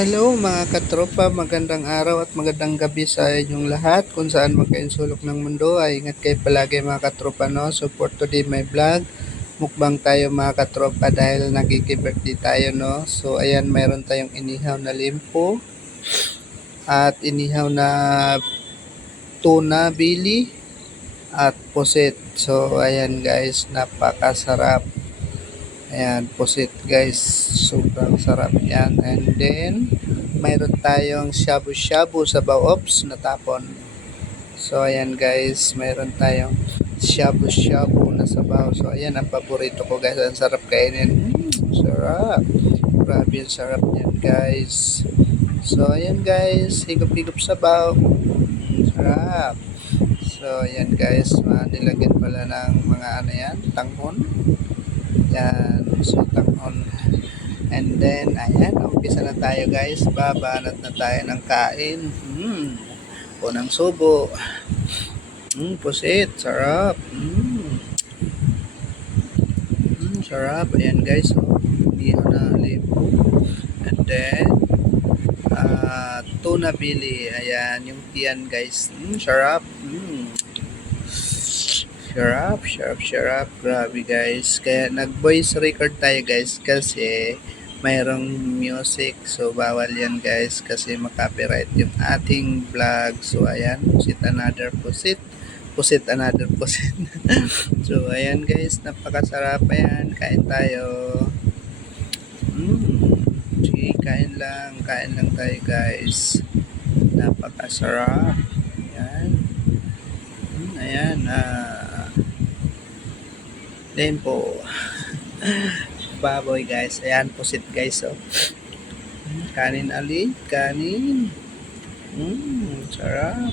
Hello mga katropa, magandang araw at magandang gabi sa inyong lahat kung saan magkainsulok ng mundo. Ay ingat kayo palagi mga katropa, no? So for today my vlog, mukbang tayo mga katropa dahil nagkiki-birthday tayo, no? So ayan, mayroon tayong inihaw na limpo at inihaw na tuna bili at pusit. So ayan guys, napakasarap. Ayan, pusit guys. Sobrang sarap yan. And then, mayroon tayong shabu-shabu sa Ops natapon. So, ayan guys. Mayroon tayong shabu-shabu na sabaw. So, ayan ang paborito ko guys. Ang sarap kainin. Sarap. Grabe yung sarap yan guys. So, ayan guys. Higop-higop sabaw. Sarap. So, ayan guys. Nilagyan pala ng mga ano yan. Tanghon. Yan, sutang on. And then, ayan, umpisa na tayo guys. Babanat na tayo ng kain. Unang subo. Pusit, sarap. Sarap. Ayan guys, oh. Ihaw na lipo. And then, tuna bili. Ayan, yung tiyan guys. Sarap. Sarap. Grabe guys. Kaya nag-voice record tayo guys kasi mayroong music. So bawal yan guys kasi makapiright yung ating vlog. So ayan, pusit another pusit. Pusit another pusit. So ayan guys, napakasarap. Ayan, kain tayo. Sige, kain lang tayo guys. Napakasarap. Ayan. Ayan, limpo. Baboy guys. Ayan, pusit guys. Oh. Kanin ali. Kanin. Sarap.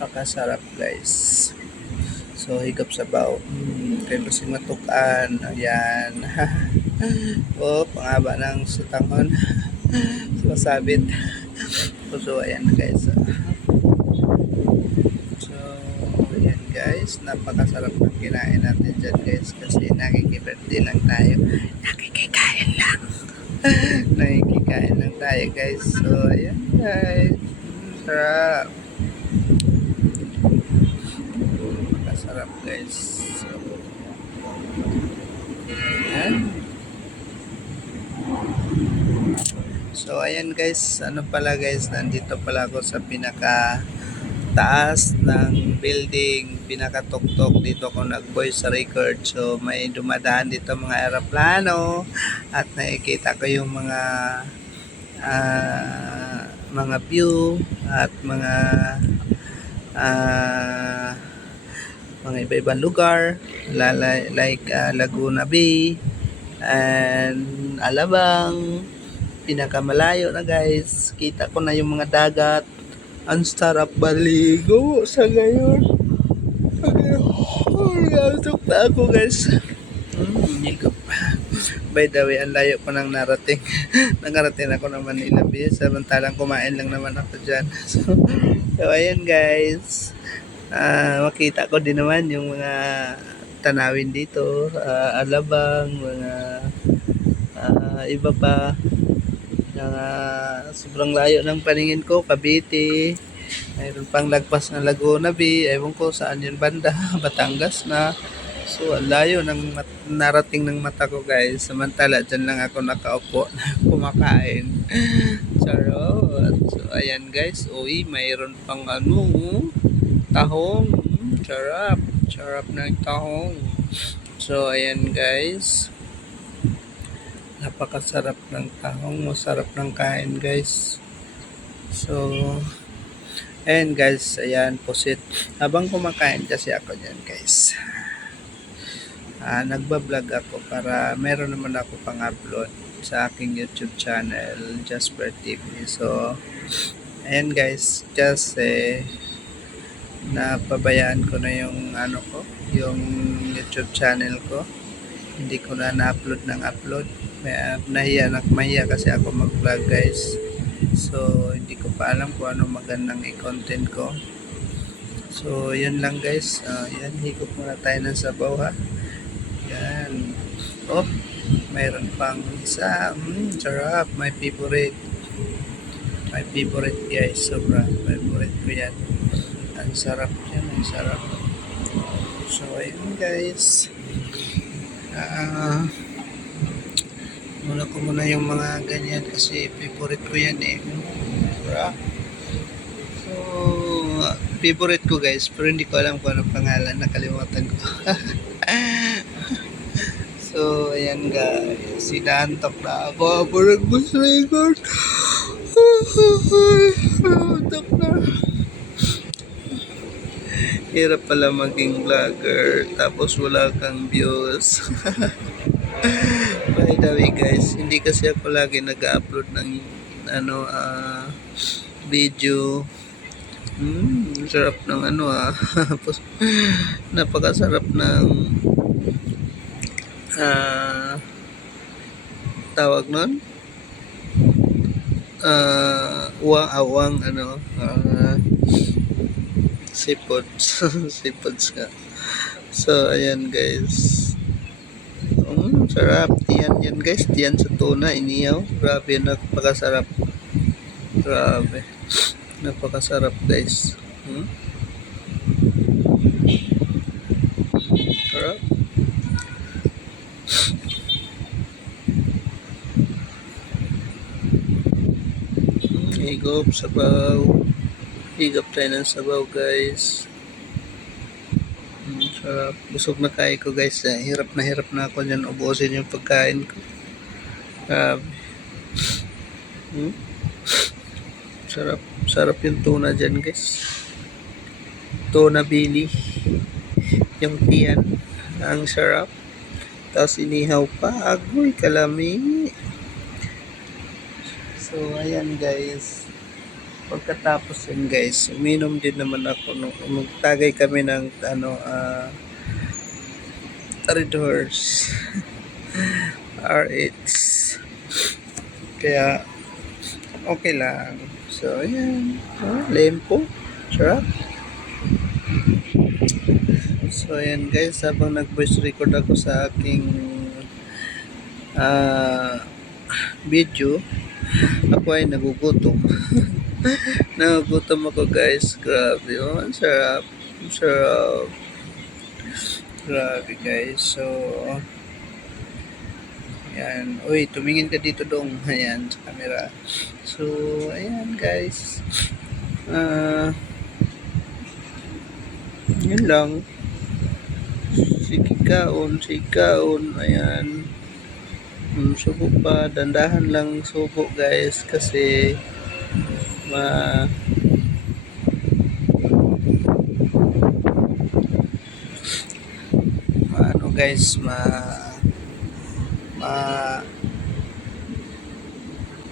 Pakasarap guys. So, higop sabaw. Kaya kasi matukan. Ayan. Oh, pangaba ng sutangon. Sumasabit. So, ayan guys. Guys, napakasarap ng kinain natin dyan guys kasi nakikibirthday lang tayo. Nakikikain lang tayo guys. So ayan guys, sarap. Napakasarap guys. So ayan guys, ano pala guys, nandito pala ako sa taas ng building, pinakatuktok. Dito ako nag-voice record. So may dumadaan dito mga eroplano at nakikita ko yung mga view at mga iba-ibang lugar like Laguna Bay and Alabang. Pinakamalayo na guys, kita ko na yung mga dagat. Ang sarap baligo sa ngayon. Ngasok na ako guys. Higop. By the way, ang layo ko nang narating. Nakarating ako ng Manila Bay. Samantalang kumain lang naman ako dyan. So ayan guys. Makita ko din naman yung mga tanawin dito. Alabang, mga iba pa. Sobrang layo ng paningin ko, Cavite. Mayroon pang lagpas ng Laguna Bay. Ewan ko saan yun banda. Batangas na. So, ang layo ng narating ng mata ko guys. Samantala, dyan lang ako nakaupo kumakain. Charot. So, ayan guys. Uy, mayroon pang tahong. Charap. Charap ng tahong. So, ayan guys. Napakasarap ng tahong, masarap ng kain guys. So, ayan guys, ayan pusit. Habang kumakain kasi ako dyan guys, nagbablog ako para meron naman ako pang upload sa aking YouTube channel, Jasper TV. So, ayan guys, just napabayaan ko na yung yung YouTube channel ko. Hindi ko na na-upload ng upload. Mahiya kasi ako mag-vlog guys. So, hindi ko pa alam kung ano magandang i-content ko. So, yun lang guys. Yan, higop muna tayo ng sabaw ha. Yan. Oh, Mayroon pang isa. Sarap. My favorite. My favorite guys. Sobra. Favorite ko yan. Ang sarap yan. Ang sarap. So, ayun guys. Ah, muna ko muna yung mga ganyan kasi favorite ko yan eh. Sarap. So, favorite ko guys. Pero hindi ko alam kung anong pangalan. Nakalimutan ko. So, ayan guys. Sinantok na ako. Parang bus record. Sinantok na. Hirap pala maging vlogger. Tapos wala kang views. By the way guys, hindi kasi ako lagi nag-upload ng video. Sarap ng napakasarap ng tawag nun awang seafoods seafoods nga. So ayan guys, sarap tiyan yan guys, tiyan sa tuna inihaw. Grabe, napakasarap. Grabe, napakasarap guys. Sarap. Higop, sabaw. Higop tayo ng sabaw guys. Sarap. Busog na kain ko guys. Hirap na ako dyan ubusin yung pagkain ko. Grabe. Sarap. Sarap yung tuna dyan guys. Tuna bili. Yung tiyan. Ang sarap. Tapos inihaw pa. Agoy, kalami. So, ayan guys. Pagkatapos yun guys, uminom din naman ako. Magtagay kami ng Red Horse. RH. Kaya, okay lang. So, ayan. Lempo. Sarap. So, ayan guys. Habang nag-voice record ako sa aking video, ako ay nagugutom. Nagugutom ako guys. Grabe. Ang sarap. Ang sarap. Grabe guys. So, ayan. Uy, tumingin ka dito dong. Ayan, sa camera. So, ayan guys. Yun lang. Sige kaon. Ayan. Subo pa. Dandahan lang subo guys. Kasi guys,